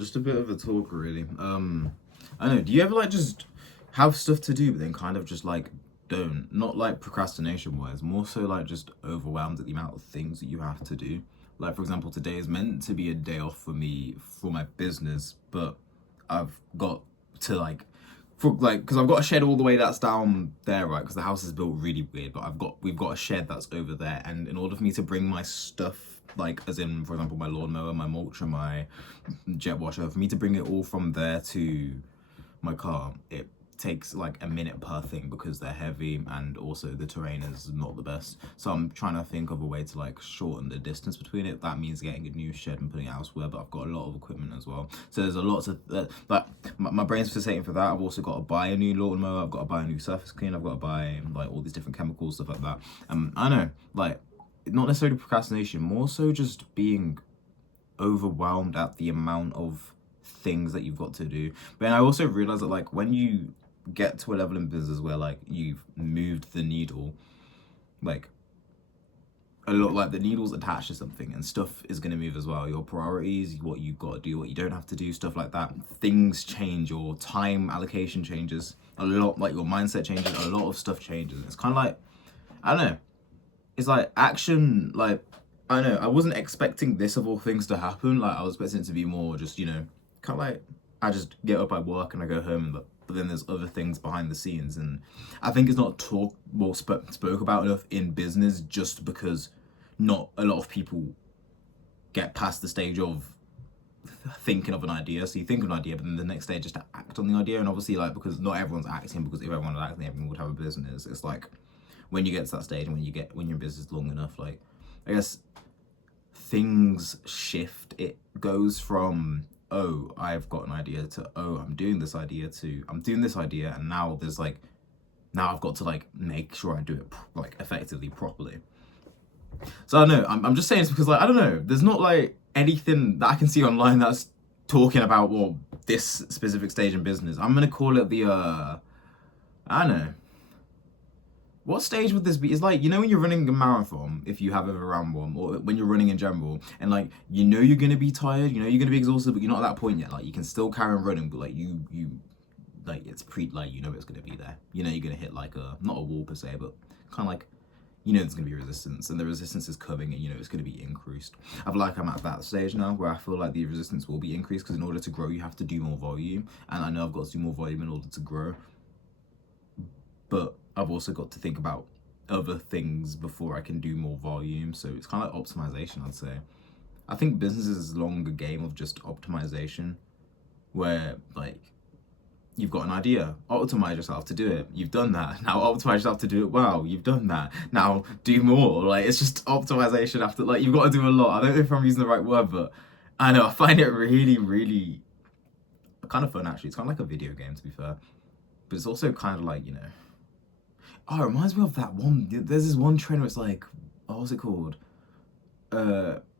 just a bit of a talk, really. I don't know. Do you ever like just have stuff to do, but then kind of just like don't? Not like procrastination wise, more so like just overwhelmed at the amount of things that you have to do. Like for example, today is meant to be a day off for me for my business, but I've got to like for like because I've got a shed all the way that's down there, right? Because the house is built really weird, but we've got a shed that's over there, and in order for me to bring my stuff, like as in for example my lawnmower, my mulcher, my jet washer, for me to bring it all from there to my car, it takes like a minute per thing because they're heavy and also the terrain is not the best. So I'm trying to think of a way to like shorten the distance between it. That means getting a new shed and putting it elsewhere, but I've got a lot of equipment as well. So there's a lot of like my brain's facilitating for that. I've also got to buy a new lawnmower. I've got to buy a new surface cleaner. I've got to buy like all these different chemicals, stuff like that. I know, like not necessarily procrastination, more so just being overwhelmed at the amount of things that you've got to do. But I also realize that like when you get to a level in business where like you've moved the needle, like a lot, like the needle's attached to something and stuff is going to move as well. Your priorities, what you've got to do, what you don't have to do, stuff like that. Things change, your time allocation changes a lot, like your mindset changes, a lot of stuff changes. It's kind of like, I don't know, it's like action, like I don't know, I wasn't expecting this of all things to happen. Like I was expecting it to be more just, you know, kind of like I just get up, I work, and I go home. But then there's other things behind the scenes, and I think it's not spoke about enough in business, just because not a lot of people get past the stage of thinking of an idea. So you think of an idea, but then the next day just to act on the idea. And obviously, like because not everyone's acting, because if everyone was acting, everyone would have a business. It's like when you get to that stage, and when you're in business long enough, like I guess things shift. It goes from, oh, I've got an idea, to, oh, I'm doing this idea, to I'm doing this idea, and now there's like, now I've got to like make sure I do it like effectively, properly. So I don't know. I'm just saying this because like I don't know. There's not like anything that I can see online that's talking about well this specific stage in business. I'm gonna call it the I don't know. What stage would this be? It's like, you know, when you're running a marathon, if you have ever run one, or when you're running in general, and like, you know, you're gonna be tired, you know, you're gonna be exhausted, but you're not at that point yet. Like, you can still carry on running, but like, like, it's like, you know, it's gonna be there. You know, you're gonna hit like not a wall per se, but kind of like, you know, there's gonna be resistance, and the resistance is coming, and you know, it's gonna be increased. I feel like I'm at that stage now where I feel like the resistance will be increased because in order to grow, you have to do more volume, and I know I've got to do more volume in order to grow. But I've also got to think about other things before I can do more volume. So it's kind of like optimization, I'd say. I think business is long a game of just optimization, where like you've got an idea, optimize yourself to do it. You've done that. Now optimize yourself to do it well. You've done that. Now do more. Like it's just optimization after, like you've got to do a lot. I don't know if I'm using the right word, but I know I find it really, really kind of fun actually. It's kind of like a video game, to be fair. But it's also kind of like, you know, oh, it reminds me of that one. There's this one trend where it's like, oh, what's it called?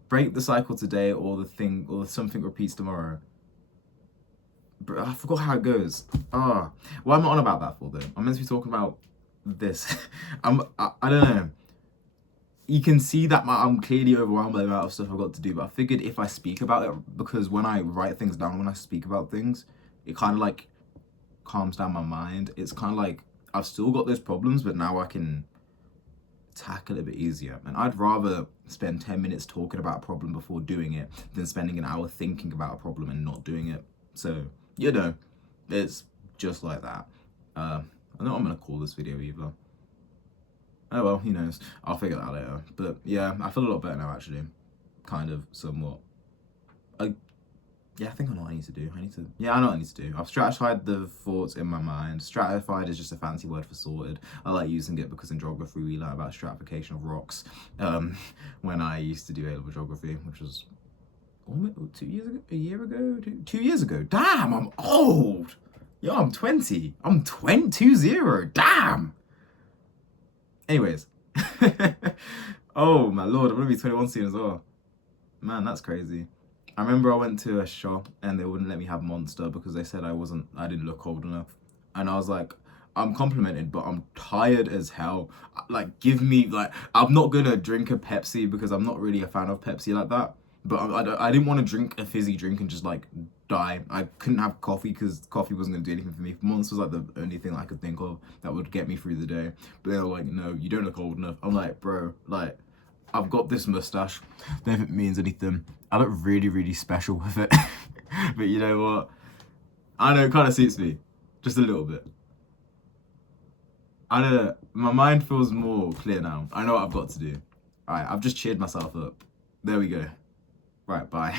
Break the cycle today, or the thing, or something repeats tomorrow. But I forgot how it goes. Ah, why am I on about that for though? I'm meant to be talking about this. I don't know. You can see that I'm clearly overwhelmed by the amount of stuff I've got to do, but I figured if I speak about it, because when I write things down, when I speak about things, it kind of like calms down my mind. It's kind of like I've still got those problems, but now I can tackle it a bit easier. And I'd rather spend 10 minutes talking about a problem before doing it than spending an hour thinking about a problem and not doing it. So, you know, it's just like that. I don't know what I'm going to call this video either. Oh well, who knows? I'll figure that out later. But yeah, I feel a lot better now actually. Kind of, somewhat. Yeah, I think I know what I need to do. I know what I need to do. I've stratified the thoughts in my mind. Stratified is just a fancy word for sorted. I like using it because in geography we learn about stratification of rocks. When I used to do A-level geography, which was almost 2 years ago, a year ago, 2 years ago. Damn, I'm old. Yo, I'm 20. I'm 20. Damn. Anyways. Oh my lord, I'm gonna be 21 soon as well. Man, that's crazy. I remember I went to a shop and they wouldn't let me have Monster because they said I didn't look old enough. And I was like, I'm complimented, but I'm tired as hell. Like, give me, like, I'm not gonna drink a Pepsi because I'm not really a fan of Pepsi like that. But I didn't want to drink a fizzy drink and just like die. I couldn't have coffee because coffee wasn't going to do anything for me. Monster was like the only thing I could think of that would get me through the day. But they were like, no, you don't look old enough. I'm like, bro, like, I've got this mustache. Don't know if it means anything. I look really, really special with it. But you know what? I know it kind of suits me. Just a little bit. I don't know. My mind feels more clear now. I know what I've got to do. Alright, I've just cheered myself up. There we go. Right, bye.